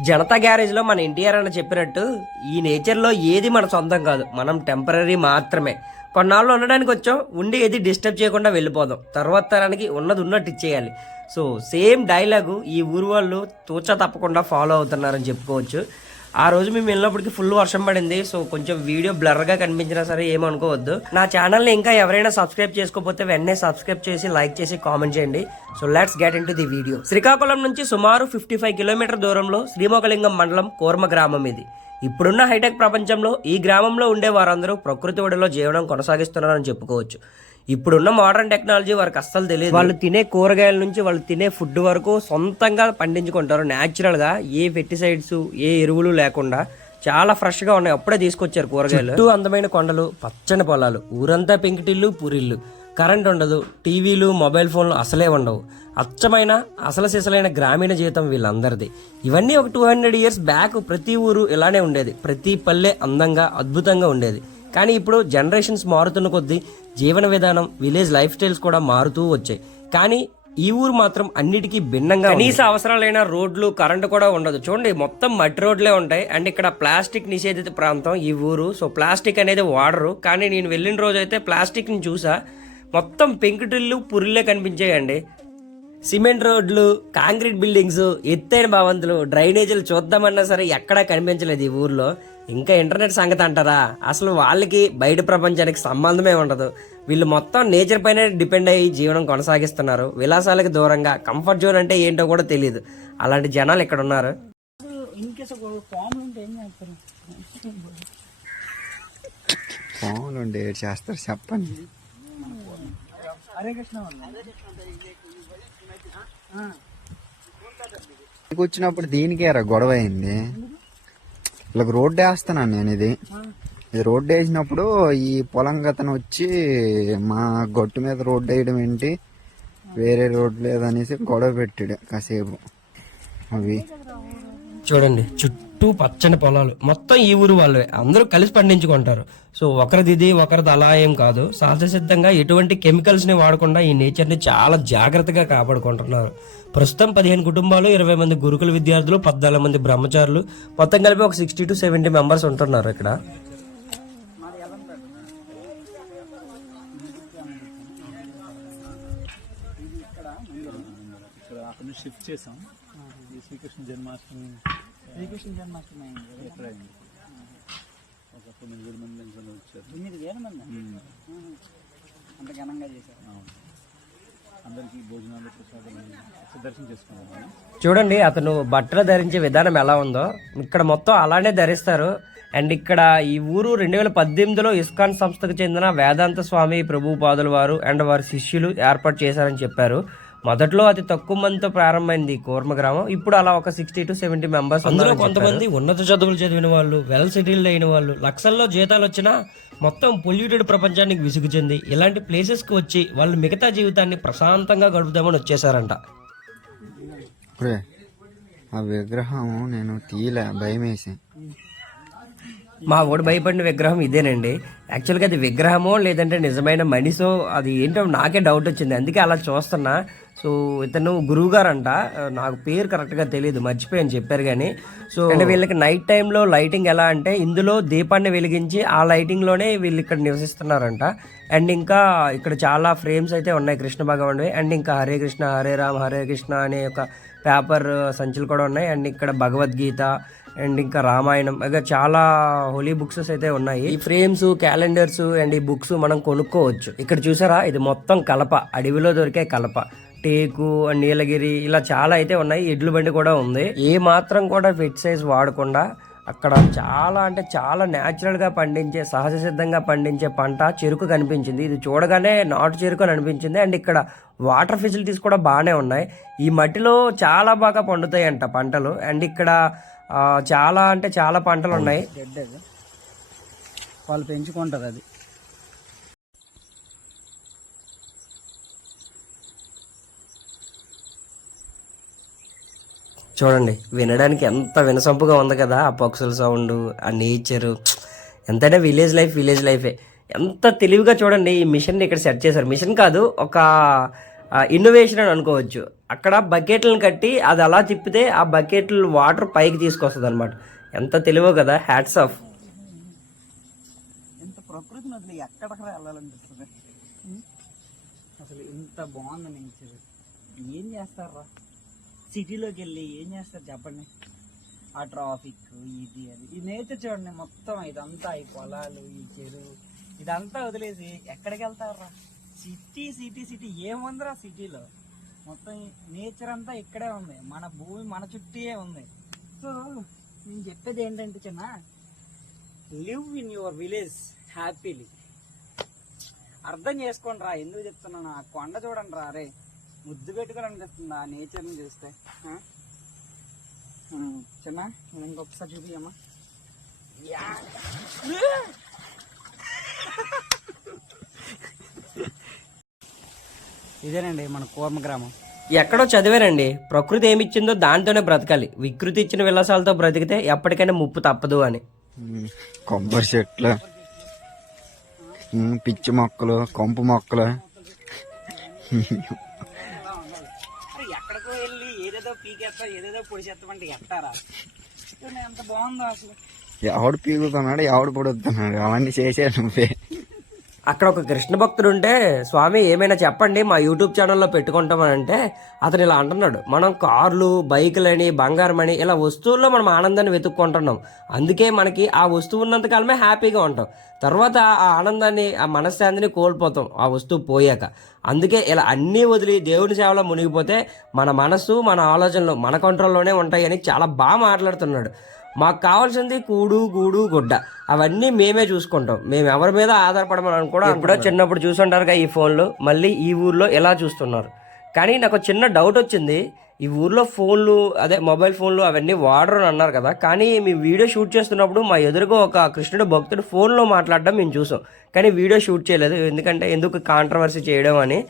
జనతా గ్యారేజ్లో మన ఎన్టీఆర్ అన్న చెప్పినట్టు ఈ నేచర్లో ఏది మన సొంతం కాదు. మనం టెంపరీ మాత్రమే. కొన్నాళ్ళు ఉండడానికి వచ్చాం ఉండి ఏది డిస్టర్బ్ చేయకుండా వెళ్ళిపోదాం. తర్వాత తరానికి ఉన్నది ఉన్నట్టు ఇచ్చేయాలి. సో సేమ్ డైలాగు ఈ ఊరు వాళ్ళు తూచా తప్పకుండా ఫాలో అవుతున్నారని చెప్పుకోవచ్చు. ఆ రోజు మేము వెళ్ళినప్పటికి ఫుల్ వర్షం పడింది. సో కొంచెం వీడియో బ్లర్గా కనిపించినా సరే ఏమనుకోవద్దు నా ఛానల్ని ఇంకా ఎవరైనా సబ్స్క్రైబ్ చేసుకోకపోతే వెంటనే సబ్స్క్రైబ్ చేసి లైక్ చేసి కామెంట్ చేయండి. So let's get into the video Srikakulam నుంచి సుమారు ఫిఫ్టీ ఫైవ్ కిలోమీటర్ దూరంలో శ్రీమోకలింగం మండలం కోర్మ గ్రామం ఇది. ఇప్పుడున్న హైటెక్ ప్రపంచంలో ఈ గ్రామంలో ఉండే వారందరూ ప్రకృతి ఒడిలో జీవనం కొనసాగిస్తున్నారని చెప్పుకోవచ్చు. ఇప్పుడున్న మోడర్న్ టెక్నాలజీ వారికి అస్సలు తెలియదు. వాళ్ళు తినే కూరగాయల నుంచి వాళ్ళు తినే ఫుడ్ వరకు సొంతంగా పండించుకుంటారు. న్యాచురల్గా ఏ పెస్టిసైడ్స్ ఏ ఎరువులు లేకుండా చాలా ఫ్రెష్గా ఉన్నాయి. అప్పుడే తీసుకొచ్చారు కూరగాయలు. చుట్టూ అందమైన కొండలు పచ్చని పొలాలు ఊరంతా పెంకిటిల్లు పూరిల్లు కరెంట్ ఉండదు టీవీలు మొబైల్ ఫోన్లు అసలే ఉండవు. అచ్చమైన అసలు సిసలైన గ్రామీణ జీవితం వీళ్ళందరిది. ఇవన్నీ ఒక టూ హండ్రెడ్ ఇయర్స్ బ్యాక్ ప్రతి ఊరు ఇలానే ఉండేది. ప్రతి పల్లె అందంగా అద్భుతంగా ఉండేది. కానీ ఇప్పుడు జనరేషన్స్ మారుతున్న కొద్దీ జీవన విధానం విలేజ్ లైఫ్ స్టైల్స్ కూడా మారుతూ వచ్చాయి. కానీ ఈ ఊరు మాత్రం అన్నిటికీ భిన్నంగా కనీస అవసరాలైన రోడ్లు కరెంటు కూడా ఉండదు. చూడండి మొత్తం మట్టి రోడ్లే ఉంటాయి. అండ్ ఇక్కడ ప్లాస్టిక్ నిషేధిత ప్రాంతం ఈ ఊరు. సో ప్లాస్టిక్ అనేది వాడరు. కానీ నేను వెళ్ళిన రోజు అయితే ప్లాస్టిక్ని చూసా. మొత్తం పెంకుటిల్లు పురిల్లే కనిపించాయండి. సిమెంట్ రోడ్లు కాంక్రీట్ బిల్డింగ్స్ ఎత్తైన భవంతులు డ్రైనేజీలు చూద్దామన్నా సరే ఎక్కడా కనిపించలేదు ఈ ఊర్లో. ఇంకా ఇంటర్నెట్ సంగతి అంటారా? అసలు వాళ్ళకి బయట ప్రపంచానికి సంబంధమే ఉండదు. వీళ్ళు మొత్తం నేచర్ పైన డిపెండ్ అయ్యి జీవనం కొనసాగిస్తున్నారు. విలాసాలకు దూరంగా కంఫర్ట్ జోన్ అంటే ఏంటో కూడా తెలియదు అలాంటి జనాలు ఇక్కడ ఉన్నారు చేస్తారు చెప్పండి. హరే కృష్ణ. వచ్చినప్పుడు దీనికే రా గొడవ అయింది? ఇలా రోడ్డు వేస్తున్నాను నేను ఇది. ఇది రోడ్డు వేసినప్పుడు ఈ పొలం గతను వచ్చి మా గొట్టు మీద రోడ్డు వేయడం ఏంటి? వేరే రోడ్డు లేదనేసి గొడవ పెట్టాడు కాసేపు. అవి. చూడండి చుట్టూ చుట్టూ పచ్చని పొలాలు. మొత్తం ఈ ఊరు వాళ్ళే. అందరూ కలిసి పండించుకుంటారు. సో ఒకరిది ఇది ఒకరిది అలా ఏం కాదు. సహజ సిద్ధంగా ఎటువంటి కెమికల్స్ని వాడకుండా ఈ నేచర్ని చాలా జాగ్రత్తగా కాపాడుకుంటున్నారు. ప్రస్తుతం పదిహేను కుటుంబాలు ఇరవై మంది గురుకుల విద్యార్థులు పద్నాలుగు మంది బ్రహ్మచారులు. మొత్తం కలిపి ఒక సిక్స్టీ టు సెవెంటీ మెంబర్స్ ఉంటున్నారు ఇక్కడ. ఇక్కడ షిఫ్ట్ చేసాం. శ్రీకృష్ణ జన్మాష్టమి శ్రీకృష్ణ జన్మాష్టమి అయింది. ఎక్కడ అయింది. ఒక తొమ్మిది వేల మంది వచ్చారు. తొమ్మిది వేల మంది? ఉమ్. అంత ఘనంగా చేశారు. అవును. అందరికీ భోజనాలు ప్రసాదాలు ఒకసారి దర్శనం చేసుకున్నాం చూడండి అతను బట్టలు ధరించే విధానం ఎలా ఉందో. ఇక్కడ మొత్తం అలానే ధరిస్తారు. అండ్ ఇక్కడ ఈ ఊరు రెండు వేల పద్దెనిమిదిలో ఇస్కాన్ సంస్థకు చెందిన వేదాంత స్వామి ప్రభుపాదుల వారు అండ్ వారి శిష్యులు ఏర్పాటు చేశారని చెప్పారు. మొదట్లో అతి తక్కువ మందితో ప్రారంభమైంది ఈ కూర్మ గ్రామం. ఇప్పుడు అలా ఒక సిక్స్టీ టు సెవెంటీ మెంబర్స్ అందులో కొంతమంది ఉన్నత చదువులు చదివిన వాళ్ళు వెల్ సెటిల్డ్ అయిన వాళ్ళు లక్షల్లో జీతాలు వచ్చినా మొత్తం పొల్యూటెడ్ ప్రపంచానికి విసుగు చెంది ఇలాంటి ప్లేసెస్కి వచ్చి వాళ్ళు మిగతా జీవితాన్ని ప్రశాంతంగా గడుపుదామని వచ్చేసారంట. ఆ విగ్రహం నేను తీయలే భయం వేసి. మా ఓడి భయపడిన విగ్రహం ఇదేనండి. యాక్చువల్గా అది విగ్రహమో లేదంటే నిజమైన మనిషో అది ఏంటో నాకే డౌట్ వచ్చింది. అందుకే అలా చూస్తున్నా. సో ఇతను గురువు గారు అంట నాకు పేరు కరెక్ట్గా తెలియదు మర్చిపోయాను చెప్పారు కానీ సో అంటే వీళ్ళకి నైట్ టైంలో లైటింగ్ ఎలా అంటే ఇందులో దీపాన్ని వెలిగించి ఆ లైటింగ్లోనే వీళ్ళు ఇక్కడ నివసిస్తున్నారంట. అండ్ ఇంకా ఇక్కడ చాలా ఫ్రేమ్స్ అయితే ఉన్నాయి కృష్ణ భగవానుడి అండ్ ఇంకా హరే కృష్ణ హరే రామ్ హరే కృష్ణ అనే ఒక పేపర్ సంచులు కూడా ఉన్నాయి. అండ్ ఇక్కడ భగవద్గీత అండ్ ఇంకా రామాయణం. ఇక చాలా హోలీ బుక్స్ అయితే ఉన్నాయి. ఈ ఫ్రేమ్స్ క్యాలెండర్స్ అండ్ ఈ బుక్స్ మనం కొనుక్కోవచ్చు. ఇక్కడ చూసారా? ఇది మొత్తం కలప. అడవిలో దొరికే కలప. టేకు నీలగిరి ఇలా చాలా అయితే ఉన్నాయి. ఎడ్ల బండి కూడా ఉంది. ఏ మాత్రం కూడా ఫిట్ సైజ్ వాడకుండా అక్కడ చాలా అంటే చాలా న్యాచురల్గా పండించే సహజ సిద్ధంగా పండించే పంట చెరుకు కనిపించింది. ఇది చూడగానే నాటు చెరుకు అని అనిపించింది. అండ్ ఇక్కడ వాటర్ ఫెసిలిటీస్ కూడా బాగానే ఉన్నాయి. ఈ మట్టిలో చాలా బాగా పండుతాయంట పంటలు. అండ్ ఇక్కడ చాలా అంటే చాలా పంటలు ఉన్నాయి. వాళ్ళు పెంచుకుంటారు అది. చూడండి వినడానికి ఎంత వినసొంపుగా ఉంది కదా ఆ పక్షుల సౌండ్ ఆ నేచరు. ఎంతైనా విలేజ్ లైఫ్ విలేజ్ లైఫే. ఎంత తెలివిగా చూడండి ఈ మిషన్ ఇక్కడ సెట్ చేశారు. మిషన్ కాదు ఒక ఇన్నోవేషన్ అని అనుకోవచ్చు. అక్కడ బకెట్లను కట్టి అది అలా తిప్పితే ఆ బకెట్లు వాటర్ పైకి తీసుకొస్తుంది అనమాట ఎంత తెలివో కదా హ్యాట్స్ ఆఫ్ ఇంత ప్రకృతిని వదిలి ఎక్కడికి వెళ్ళాలనిపిస్తుంది? ఉం? అసలు ఇంత బాగుంది ఏం చేస్తారా సిటీలోకి వెళ్ళి ఏం చేస్తారు చెప్పండి? ఆ ట్రాఫిక్ ఇది అది. ఈ నేచర్ చూడండి మొత్తం ఇదంతా ఈ పొలాలు ఈ చెరువు ఇదంతా వదిలేసి ఎక్కడికి వెళ్తారా సిటీ సిటీ సిటీ ఏముందిరా సిటీలో? మొత్తం నేచర్ అంతా ఇక్కడే ఉంది. మన భూమి మన చుట్టూ ఉంది. సో నేను చెప్పేది ఏంటంటే చిన్న live in your village happily. అర్థం చేసుకోండి రా ఎందుకు చెప్తున్నాను. ఆ కొండ చూడండి రా రే ముద్దు పెట్టుకోవాలనిపిస్తుంది ఆ నేచర్ని చూస్తే. చిన్న నేను ఇంకొకసారి చూపియమ్మా. ఇదేనండి మన కూర్మ గ్రామం. ఎక్కడో చదివారండి ప్రకృతి ఏమిచ్చిందో దాంతోనే బ్రతకాలి. వికృతి ఇచ్చిన విలాసాలతో బ్రతికితే ఎప్పటికైనా ముప్పు తప్పదు అని. కొబ్బరి చెట్లు పిచ్చి మొక్కలు కొంపు మొక్కలు అరే ఎక్కడికో వెళ్ళి ఏదేదో పీకేస్తా ఏదేదో ఎట్టారా? ఎంత బాగుందో అసలు. ఎవడు పీగుతున్నాడు ఎవడు పొడుతున్నాడు అవన్నీ చేసే నువ్వే. అక్కడ ఒక కృష్ణ భక్తుడు ఉంటే స్వామి ఏమైనా చెప్పండి మా యూట్యూబ్ ఛానల్లో పెట్టుకుంటామని అంటే అతను ఇలా అంటున్నాడు. మనం కార్లు బైకులని బంగారం అని ఇలా వస్తువుల్లో మనం ఆనందాన్ని వెతుక్కుంటున్నాం. అందుకే మనకి ఆ వస్తువు ఉన్నంతకాలమే హ్యాపీగా ఉంటాం. తర్వాత ఆ ఆనందాన్ని ఆ మనశ్శాంతిని కోల్పోతాం ఆ వస్తువు పోయాక. అందుకే ఇలా అన్నీ వదిలి దేవుని సేవలో మునిగిపోతే మన మనసు మన ఆలోచనలు మన కంట్రోల్లోనే ఉంటాయని చాలా బాగా మాట్లాడుతున్నాడు. మాకు కావాల్సింది కూడు గూడు గుడ్డ. అవన్నీ మేమే చూసుకుంటాం. మేము ఎవరి మీద ఆధారపడమని కూడా ఎప్పుడో చిన్నప్పుడు చూసుంటారుగా ఈ ఫోన్లు. మళ్ళీ ఈ ఊర్లో ఎలా చూస్తున్నారు? కానీ నాకు చిన్న డౌట్ వచ్చింది. ఈ ఊర్లో ఫోన్లు అదే మొబైల్ ఫోన్లు అవన్నీ వాడరు అని అన్నారు కదా. కానీ మీ వీడియో షూట్ చేస్తున్నప్పుడు మా ఎదురుగా ఒక కృష్ణుడు భక్తుడు ఫోన్లో మాట్లాడడం మేము చూసాం. కానీ వీడియో షూట్ చేయలేదు. ఎందుకంటే ఎందుకు కాంట్రవర్సీ చేయడం అని.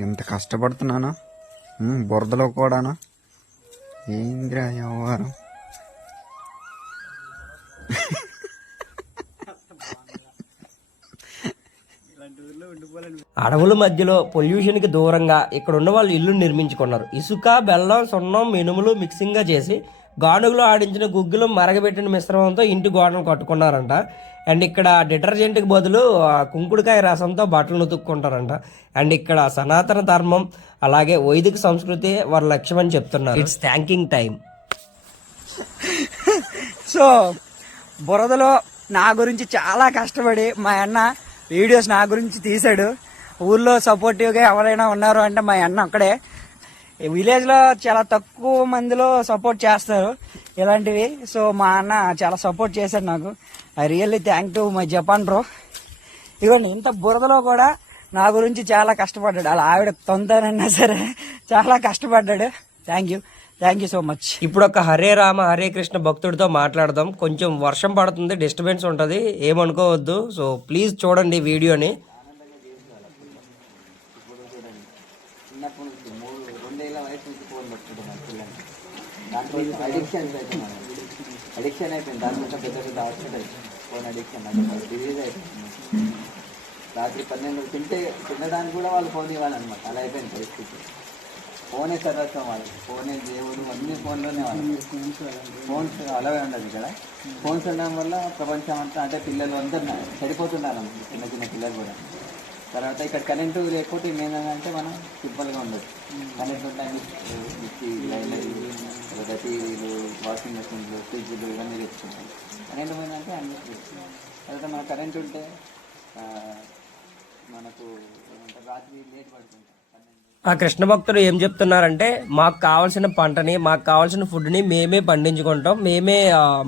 ఎంత కష్టపడుతున్నాను? బురదలో కూడాను? ఏంద్రా వ్యవహారం అడవుల మధ్యలో పొల్యూషన్కి దూరంగా ఇక్కడ ఉన్న వాళ్ళు ఇల్లు నిర్మించుకున్నారు. ఇసుక బెల్లం సున్నం మినుములు మిక్సింగ్గా చేసి గానుగులో ఆడించిన గుగ్గులు మరగబెట్టిన మిశ్రమంతో ఇంటి గోడను కట్టుకున్నారంట. అండ్ ఇక్కడ డిటర్జెంట్కి బదులు కుంకుడుకాయ రసంతో బట్టలు ఉతుక్కుంటారంట అండ్ ఇక్కడ సనాతన ధర్మం అలాగే వైదిక సంస్కృతి వారి లక్ష్యం అని చెప్తున్నారు. ఇట్స్ థ్యాంకింగ్ టైం సో బురదలో నా గురించి చాలా కష్టపడి మా అన్న వీడియోస్ నా గురించి తీశాడు. ఊర్లో సపోర్టివ్గా ఎవరైనా ఉన్నారు అంటే మా అన్న అక్కడే విలేజ్లో చాలా తక్కువ మందిలో సపోర్ట్ చేస్తారు ఇలాంటివి. సో మా అన్న చాలా సపోర్ట్ చేశాడు నాకు. I really thank to my Japan bro ఇవ్వండి ఇంత బురదలో కూడా నా గురించి చాలా కష్టపడ్డాడు. అలా ఆవిడ తొందరన్నా సరే చాలా కష్టపడ్డాడు. Thank you thank you so much ఇప్పుడు ఒక హరే రామ హరే కృష్ణ భక్తుడితో మాట్లాడదాం. కొంచెం వర్షం పడుతుంది డిస్టర్బెన్స్ ఉంటుంది ఏమనుకోవద్దు. సో ప్లీజ్ చూడండి ఈ వీడియోని. అడిక్షన్ అయిపోయింది. దాంట్లో పెద్ద పెద్ద హాస్పిటల్. Phone addiction. అంటే డిజీజ్ అయిపోయింది రాత్రి పన్నెండు తింటే తినడానికి కూడా వాళ్ళు ఫోన్ ఇవ్వాలన్నమాట. అలా అయిపోయింది పరిస్థితి. ఫోనే సర్వస్వం వాళ్ళు ఫోనే దేవుడు అన్ని ఫోన్లోనే వాళ్ళు ఫోన్స్ అలాగే ఉండదు ఇక్కడ. ఫోన్స్ ఉండడం వల్ల ప్రపంచం అంతా అంటే పిల్లలు అందరు చెడిపోతున్నారు చిన్న చిన్న పిల్లలు కూడా. తర్వాత ఇక్కడ కరెంటు లేకపోతే ఏంటంటే మనం సింపుల్గా ఉండదు కరెంట్ ఉంటే అన్ని మిక్సీ టీవీలు వాషింగ్ మెషిన్లు ఫ్రిడ్జ్లు ఇవన్నీ తెచ్చుకుంటాం. కరెంట్ పోయిందంటే అన్ని తర్వాత మన కరెంట్ ఉంటే మనకు రాత్రి లేట్ పడుతుంటాం. ఆ కృష్ణ భక్తుడు ఏం చెప్తున్నారంటే మాకు కావాల్సిన పంటని మాకు కావాల్సిన ఫుడ్ని మేమే పండించుకుంటాం మేమే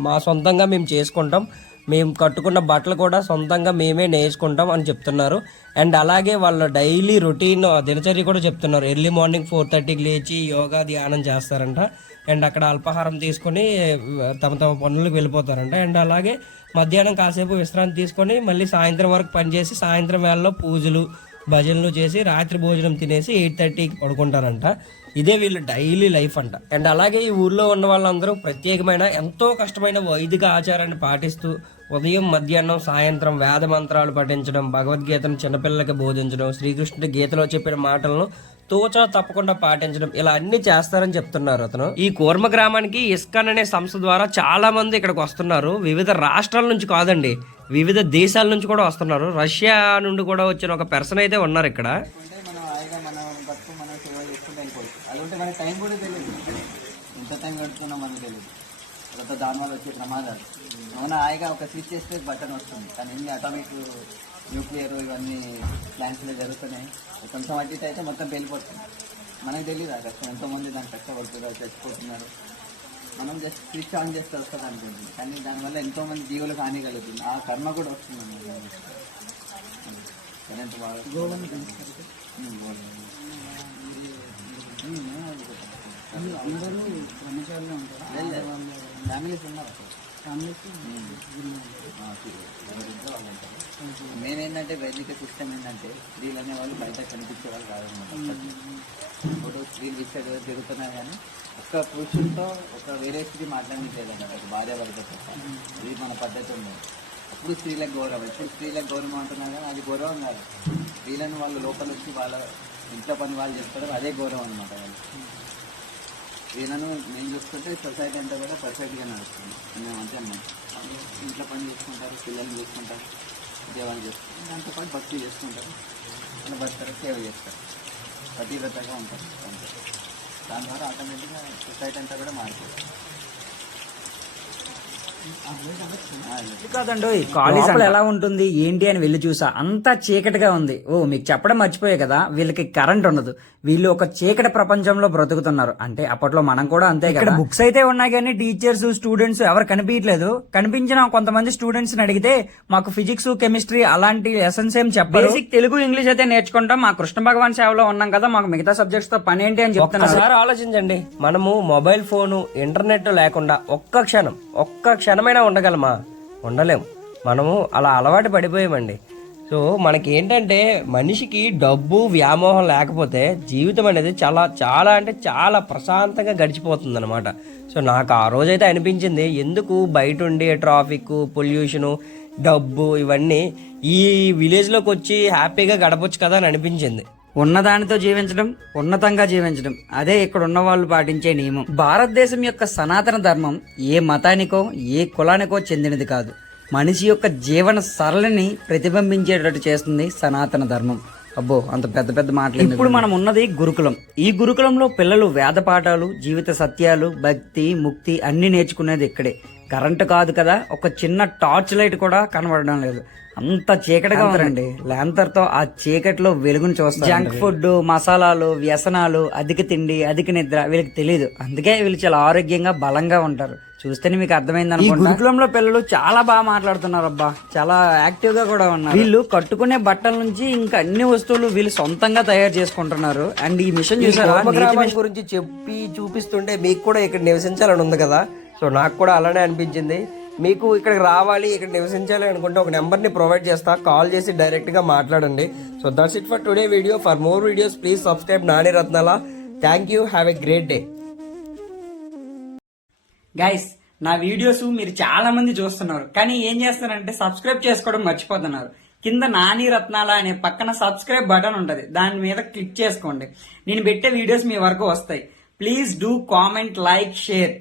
మా సొంతంగా మేము చేసుకుంటాం మేము కట్టుకున్న బట్టలు కూడా సొంతంగా మేమే నేర్చుకుంటాం అని చెప్తున్నారు. అండ్ అలాగే వాళ్ళ డైలీ రొటీన్ దినచర్య కూడా చెప్తున్నారు. ఎర్లీ మార్నింగ్ ఫోర్ థర్టీకి లేచి యోగా ధ్యానం చేస్తారంట. అండ్ అక్కడ అల్పాహారం తీసుకొని తమ తమ పనులకు వెళ్ళిపోతారంట. అండ్ అలాగే మధ్యాహ్నం కాసేపు విశ్రాంతి తీసుకొని మళ్ళీ సాయంత్రం వరకు పనిచేసి సాయంత్రం వేళలో పూజలు భజనలు చేసి రాత్రి భోజనం తినేసి ఎయిట్ థర్టీకి పడుకుంటారంట. ఇదే వీళ్ళు డైలీ లైఫ్ అంట. అండ్ అలాగే ఈ ఊర్లో ఉన్న వాళ్ళందరూ ప్రత్యేకమైన ఎంతో కష్టమైన వైదిక ఆచారాన్ని పాటిస్తూ ఉదయం మధ్యాహ్నం సాయంత్రం వేద మంత్రాలు పఠించడం భగవద్గీతను చిన్నపిల్లలకి బోధించడం శ్రీకృష్ణుడి గీతలో చెప్పిన మాటలను తోచా తప్పకుండా పాటించడం ఇలా అన్ని చేస్తారని చెప్తున్నారు అతను. ఈ కూర్మ గ్రామానికి ఇస్కాన్ అనే సంస్థ ద్వారా చాలా మంది ఇక్కడికి వస్తున్నారు. వివిధ రాష్ట్రాల నుంచి కాదండి. వివిధ దేశాల నుంచి కూడా వస్తున్నారు. రష్యా నుండి కూడా వచ్చిన ఒక పర్సన్ అయితే ఉన్నారు ఇక్కడ. అంటే మనం హాయిగా మన బతుకు మనం సేవ చేసుకుంటూ వెళ్ళిపోవచ్చు. అది ఉంటే మనకి టైం కూడా తెలియదు. ఎంత టైం గడుపుతున్నా మనకు తెలియదు. తర్వాత దానివల్ల వచ్చే ప్రమాదాలు. ఏమైనా హాయిగా ఒక స్విచ్ చేస్తే బటన్ వస్తుంది. కానీ ఎన్ని అటామిక్ న్యూక్లియర్ ఇవన్నీ ప్లాంట్స్లో జరుగుతున్నాయి. కొంచెం అటు అయితే మొత్తం వెళ్ళిపోతుంది మనకు తెలియదు ఆ కష్టం. ఎంతోమంది దానికి కష్టపడుతున్నారు చచ్చిపోతున్నారు. మనం జస్ట్ స్విచ్ ఆన్ చేస్తే వస్తుంది అనుకుంటుంది కానీ దానివల్ల ఎంతోమంది జీవులకు హాని కలుగుతుంది. ఆ కర్మ కూడా వస్తుంది. కరెంట్ బాగా గోవని అందరూ బ్రహ్మచారులు ఉంటారు? ఫ్యామిలీస్ ఉన్నారు మెయిన్ ఏంటంటే వైదిక సిస్టమ్ ఏంటంటే స్త్రీలు అనే వాళ్ళు బయట కనిపించే వాళ్ళు కాదనమాట ఫోటో స్త్రీలు ఇచ్చారు తిరుగుతున్నారు కానీ ఒక్క పురుషులతో ఒక వేరే స్త్రీ మాట్లాడడానికి లేదన్నమాట ఒక భార్య భర్త తప్ప. ఇది మన పద్ధతి ఉంది. అప్పుడు స్త్రీలకు గౌరవం. ఇప్పుడు స్త్రీలకు గౌరవం అంటున్నారు కానీ అది గౌరవం కాదు. స్త్రీలను వాళ్ళు లోపల వచ్చి వాళ్ళ ఇంట్లో పని వాళ్ళు చేస్తారు. అదే గౌరవం అనమాట వాళ్ళు వీళ్ళను నేను చూసుకుంటే సొసైటీ అంతా కూడా పర్ఫెక్ట్గా నడుస్తుంది. మేము అంతే అన్నాం ఇంట్లో పని చేసుకుంటారు పిల్లల్ని చూసుకుంటారు ఉద్యోగాలు చేసుకుంటారు దాంతోపాటు భక్తి చేసుకుంటారు. అలా బతారు సేవ చేస్తారు. పతివ్రతగా ఉంటారు. దాని ద్వారా ఆటోమేటిక్గా సొసైటీ అంతా కూడా మారిపోతుంది. కాదండి కాలేజ్ ఎలా ఉంటుంది ఏంటి అని వెళ్ళి చూసా. అంతా చీకటిగా ఉంది. ఓ మీకు చెప్పడం మర్చిపోయే కదా వీళ్ళకి కరెంట్ ఉండదు. వీళ్ళు ఒక చీకటి ప్రపంచంలో బ్రతుకుతున్నారు. అంటే అప్పట్లో మనం కూడా అంతే ఇక్కడ బుక్స్ అయితే ఉన్నాయి కానీ టీచర్స్ స్టూడెంట్స్ ఎవరు కనిపించలేదు కనిపించిన కొంతమంది స్టూడెంట్స్ని అడిగితే మాకు ఫిజిక్స్ కెమిస్ట్రీ అలాంటి లెసన్స్ ఏం చెప్పారు. బేసిక్ తెలుగు ఇంగ్లీష్ అయితే నేర్చుకుంటాం. మా కృష్ణ భగవాన్ సేవలో ఉన్నాం కదా మాకు మిగతా సబ్జెక్ట్స్తో పని ఏంటి అని చెప్తున్నారు. ఆలోచించండి. మనము మొబైల్ ఫోను ఇంటర్నెట్ లేకుండా ఒక్క క్షణం ఒక్క క్షణమైనా ఉండగలమా? ఉండలేము మనము అలా అలవాటు పడిపోయామండి. సో మనకి ఏంటంటే మనిషికి డబ్బు వ్యామోహం లేకపోతే జీవితం అనేది చాలా చాలా అంటే చాలా ప్రశాంతంగా గడిచిపోతుంది అనమాట సో నాకు ఆ రోజైతే అనిపించింది ఎందుకు బయట ఉండే ట్రాఫిక్ పొల్యూషను డబ్బు ఇవన్నీ ఈ విలేజ్లోకి వచ్చి హ్యాపీగా గడపచ్చు కదా అని అనిపించింది. ఉన్నదానితో జీవించడం ఉన్నతంగా జీవించడం అదే ఇక్కడ ఉన్న వాళ్ళు పాటించే నియమం. భారతదేశం యొక్క సనాతన ధర్మం ఏ మతానికో ఏ కులానికో చెందినది కాదు. మనిషి యొక్క జీవన సరళిని ప్రతిబింబించేటట్టు చేస్తుంది సనాతన ధర్మం. అబ్బో అంత పెద్ద పెద్ద మాటలు ఇప్పుడు మనం ఉన్నది గురుకులం. ఈ గురుకులంలో పిల్లలు వేద పాఠాలు జీవిత సత్యాలు భక్తి ముక్తి అన్ని నేర్చుకునేది ఇక్కడే. కరెంటు కాదు కదా ఒక చిన్న టార్చ్ లైట్ కూడా కనబడడం లేదు. అంత చీకటిగా ఉందండి. ల్యాంతర్తో ఆ చీకటిలో వెలుగును చూస్తారు జంక్ ఫుడ్ మసాలాలు వ్యసనాలు అధిక తిండి అధిక నిద్ర వీళ్ళకి తెలియదు అందుకే వీళ్ళు చాలా ఆరోగ్యంగా బలంగా ఉంటారు. చూస్తేనే మీకు అర్థమైంది గురుకులంలో పిల్లలు చాలా బాగా మాట్లాడుతున్నారు అబ్బా. చాలా యాక్టివ్గా కూడా ఉన్నారు. వీళ్ళు కట్టుకునే బట్టల నుంచి ఇంకా అన్ని వస్తువులు వీళ్ళు సొంతంగా తయారు చేసుకుంటున్నారు. అండ్ ఈ మిషన్ చూసారా? గురించి చెప్పి చూపిస్తుంటే మీకు కూడా ఇక్కడ నివసించాలని ఉంది కదా. సో నాకు కూడా అలానే అనిపించింది. మీకు ఇక్కడికి రావాలి ఇక్కడ నివసించాలి అనుకుంటే ఒక నెంబర్ని ప్రొవైడ్ చేస్తా. కాల్ చేసి డైరెక్ట్గా మాట్లాడండి. So that's it for today video for more videos please subscribe Nani Ratnala thank you have a great day guys నా వీడియోస్ మీరు చాలా మంది చూస్తున్నారు. కానీ ఏం చేస్తారంటే సబ్స్క్రైబ్ చేసుకోవడం మర్చిపోతున్నారు. కింద నాని రత్నాల అనే పక్కన సబ్స్క్రైబ్ బటన్ ఉంటుంది. దాని మీద క్లిక్ చేసుకోండి. నేను పెట్టే వీడియోస్ మీ వరకు వస్తాయి. Please do comment like share